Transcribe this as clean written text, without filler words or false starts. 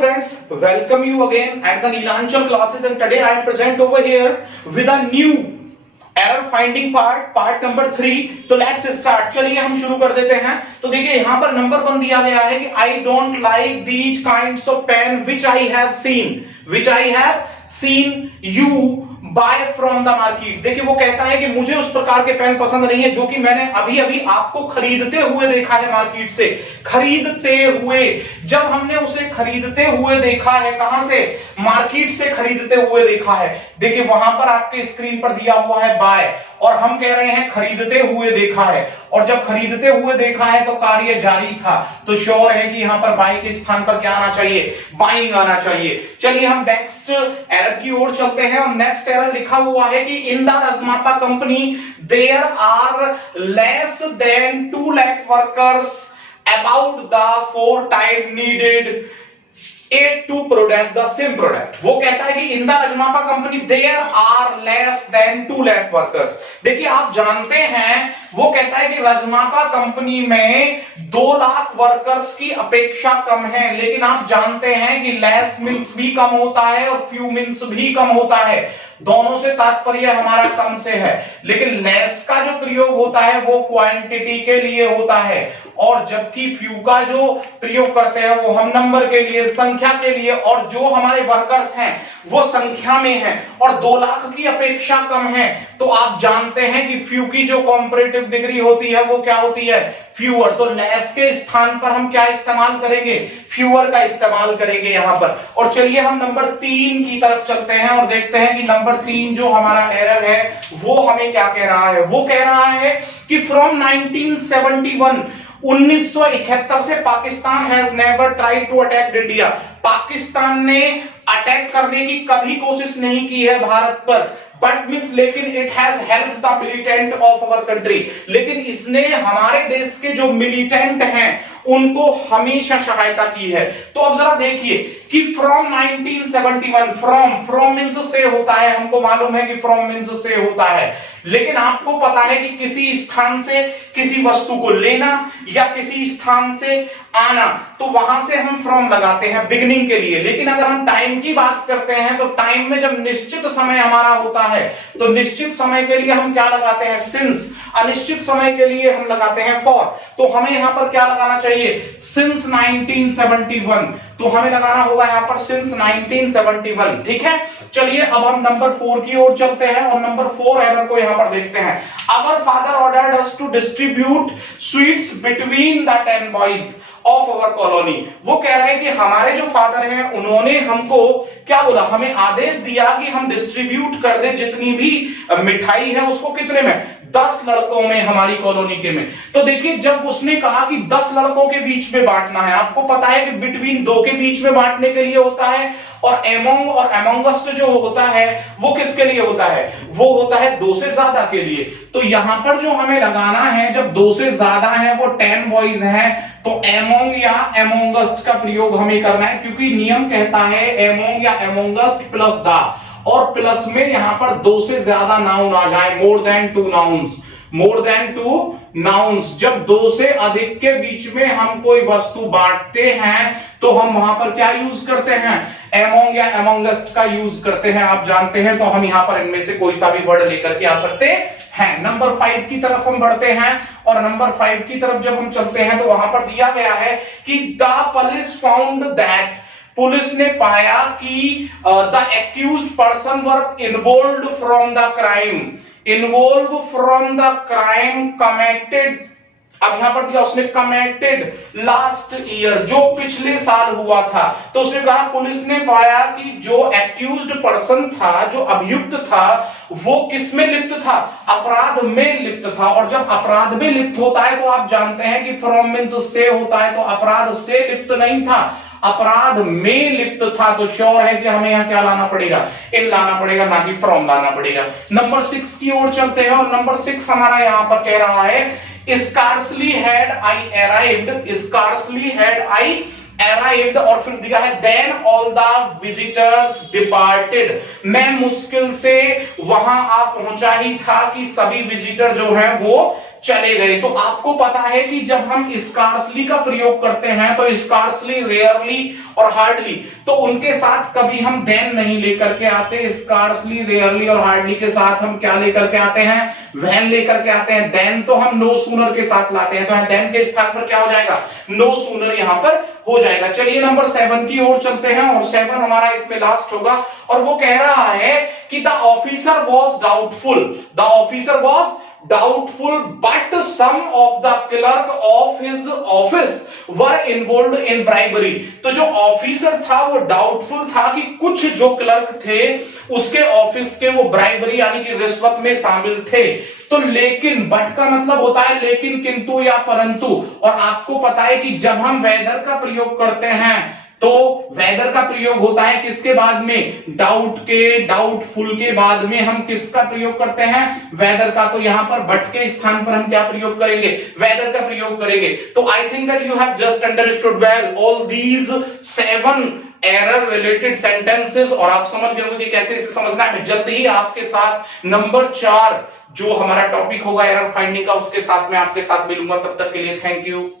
friends, welcome you again at the Neelanchal classes, and today I am present over here with a new error finding part number 3. तो let's start. चलिए हम शुरू कर देते हैं. तो देखिए यहाँ पर नंबर 1 दिया गया है कि I don't like these kinds of pen which I have seen you buy from the market. देखिए वो कहता है कि मुझे उस प्रकार के पेन पसंद नहीं है जो कि मैंने अभी अभी आपको खरीदते हुए देखा है मार्केट से. खरीदते हुए, जब हमने उसे खरीदते हुए देखा है, कहां से? मार्केट से खरीदते हुए देखा है. देखिए वहां पर आपके स्क्रीन पर दिया हुआ है बाय, और हम कह रहे हैं खरीदते हुए देखा है, और जब खरीदते हुए देखा है तो कार्य जारी था, तो श्योर है कि यहां पर बाय के स्थान पर क्या आना चाहिए? बाइंग आना चाहिए. चलिए हम नेक्स्ट एरर की ओर चलते हैं, और नेक्स्ट एरर लिखा हुआ है कि इन द रजमापा company there are less than 2 lakh workers about the 4 time needed to produce the same product. वो कहता है कि इन द रजमापा company there are less than 2 lakh workers. देखिए आप जानते हैं, वो कहता है कि रजमापा कंपनी में 2 लाख वर्कर्स की अपेक्षा कम है, लेकिन आप जानते हैं कि लेस मींस भी कम होता है और फ्यू मींस भी कम होता है. दोनों से तात्पर्य हमारा कम से है, लेकिन लेस का जो प्रयोग होता है वो क्वांटिटी के लिए होता है, और जबकि फ्यू का जो प्रयोग करते हैं वो हम नंबर के लिए, संख्या के लिए, और जो हमारे वर्कर्स हैं वो संख्या में हैं, और 2 लाख की अपेक्षा कम है. तो आप जानते हैं कि फ्यू की जो कंपैरेटिव डिग्री होती है वो क्या होती है? फ्यूअर. तो लेस के स्थान पर हम क्या इस्तेमाल करेंगे? फ्यूअर का इस्तेमाल करेंगे यहां पर. और चलिए हम नंबर 3 की तरफ चलते हैं और देखते हैं कि नंबर 3 जो हमारा एरर है वो हमें क्या कह रहा है. वो कह रहा है कि फ्रॉम 1971 से Pakistan has never tried to attack India. Pakistan ने अटैक करने की कभी कोशिश नहीं की है भारत पर, बट मींस लेकिन it has helped the militant of our country. लेकिन इसने हमारे देश के जो मिलिटेंट हैं उनको हमेशा सहायता की है. तो अब जरा देखिए कि फ्रॉम 1971, फ्रॉम मींस से होता है, हमको मालूम है कि फ्रॉम मींस से होता है, लेकिन आपको पता है कि किसी स्थान से किसी वस्तु को लेना या किसी स्थान से आना, तो वहां से हम फ्रॉम लगाते हैं बिगिनिंग के लिए. लेकिन अगर हम टाइम की बात करते हैं तो टाइम में जब निश्चित समय हमारा होता है तो निश्चित समय के लिए हम क्या लगाते हैं? सिंस. अनिश्चित समय के लिए हम लगाते हैं फॉर. तो हमें यहां पर क्या लगाना चाहिए? सिंस 1971. तो हमें लगाना होगा यहां पर सिंस 1971. ठीक है. चलिए अब हम नंबर 4 की ओर चलते हैं और नंबर 4 एरर को यहां पर देखते हैं. Our father ordered us to distribute sweets between the 10 boys of our colony. वो कह रहे हैं कि हमारे जो फादर हैं उन्होंने हमको क्या बोला? हमें आदेश दिया कि हम डिस्ट्रीब्यूट कर दें जितनी भी मिठाई है उसको कितने में? 10 लड़कों में, हमारी कॉलोनी के में. तो देखिए जब उसने कहा कि 10 लड़कों के बीच में बांटना है, आपको पता है कि बिटवीन 2 के बीच में बांटने के लिए होता है, और एमोंग और एमोंगस्ट जो होता है वो किसके लिए होता है? वो होता है 2 से ज्यादा के लिए. तो यहां पर जो हमें लगाना है, जब 2 से ज्यादा है वो 10 बॉयज हैं, तो एमोंग या एमोंगस्ट का प्रयोग हमें करना है, क्योंकि नियम कहता है एमोंग या एमोंगस्ट प्लस द, और प्लस में यहां पर 2 से ज्यादा नाउन आ जाए, मोर देन 2 नाउन्स. जब 2 से अधिक के बीच में हम कोई वस्तु बांटते हैं तो हम वहां पर क्या यूज करते हैं? एमोंग या एमोंगस्ट का यूज करते हैं, आप जानते हैं. तो हम यहां पर इनमें से कोई सा भी वर्ड लेकर के आ सकते हैं. नंबर 5 की तरफ हम बढ़ते हैं, और नंबर 5 की तरफ जब हम चलते हैं तो वहां पर दिया गया है कि the police found that, police ने पाया कि the accused person were involved from the crime committed. अब यहां पर दिया उसने कमिटेड लास्ट ईयर, जो पिछले साल हुआ था. तो उसने कहा पुलिस ने पाया कि जो एक्यूज्ड पर्सन था, जो अभियुक्त था, वो किस में लिप्त था? अपराध में लिप्त था. और जब अपराध में लिप्त होता है तो आप जानते हैं कि फ्रॉम मींस से होता है, तो अपराध से लिप्त नहीं था, अपराध में लिप्त था. तो श्योर है कि हमें यहां क्या लाना पड़ेगा? इन लाना पड़ेगा, ना कि फ्रॉम लाना पड़ेगा. नंबर 6 की ओर चलते हैं, और नंबर 6 हमारा यहां पर कह रहा है scarcely had I arrived, और फिर दिया है then all the visitors departed. मैं मुश्किल से वहां आ पहुंचा ही था कि सभी विजिटर जो है वो चले गए। तो आपको पता है कि जब हम स्कार्सली का प्रयोग करते हैं तो स्कार्सली, रेयरली और हार्डली, तो उनके साथ कभी हम देन नहीं लेकर के आते। स्कार्सली, रेयरली और हार्डली के साथ हम क्या लेकर के आते हैं? व्हेन लेकर के आते हैं। देन तो हम नो सूनर के साथ लाते हैं, तो देन के स्थान पर क्या हो जाएगा? नो सूनर यहां पर हो जाएगा। चलिए नंबर 7 की ओर चलते हैं और 7 हमारा इसमें लास्ट होगा और वो कह रहा है कि the officer was doubtful, the officer was doubtful but some of the clerk of his office were involved in bribery। तो जो ऑफिसर था वो डाउटफुल था कि कुछ जो क्लर्क थे उसके ऑफिस के वो ब्राइबरी यानी कि रिश्वत में शामिल थे। तो लेकिन, बट का मतलब होता है लेकिन, किंतु या परंतु। और आपको पता है कि जब हम वेदर का प्रयोग करते हैं तो वेदर का प्रयोग होता है किसके बाद में? डाउट के, डाउटफुल के बाद में हम किसका प्रयोग करते हैं? वेदर का। तो यहां पर बट के स्थान पर हम क्या प्रयोग करेंगे? वेदर का प्रयोग करेंगे। तो I think that you have just understood well all these 7 error related sentences और आप समझ गए होंगे कि कैसे इसे समझना है। जल्दी ही आपके साथ नंबर 4 जो हमारा टॉपिक होगा एरर फाइंडिंग का, उसके साथ में आपके साथ मिलूंगा। तब तक के लिए थैंक यू।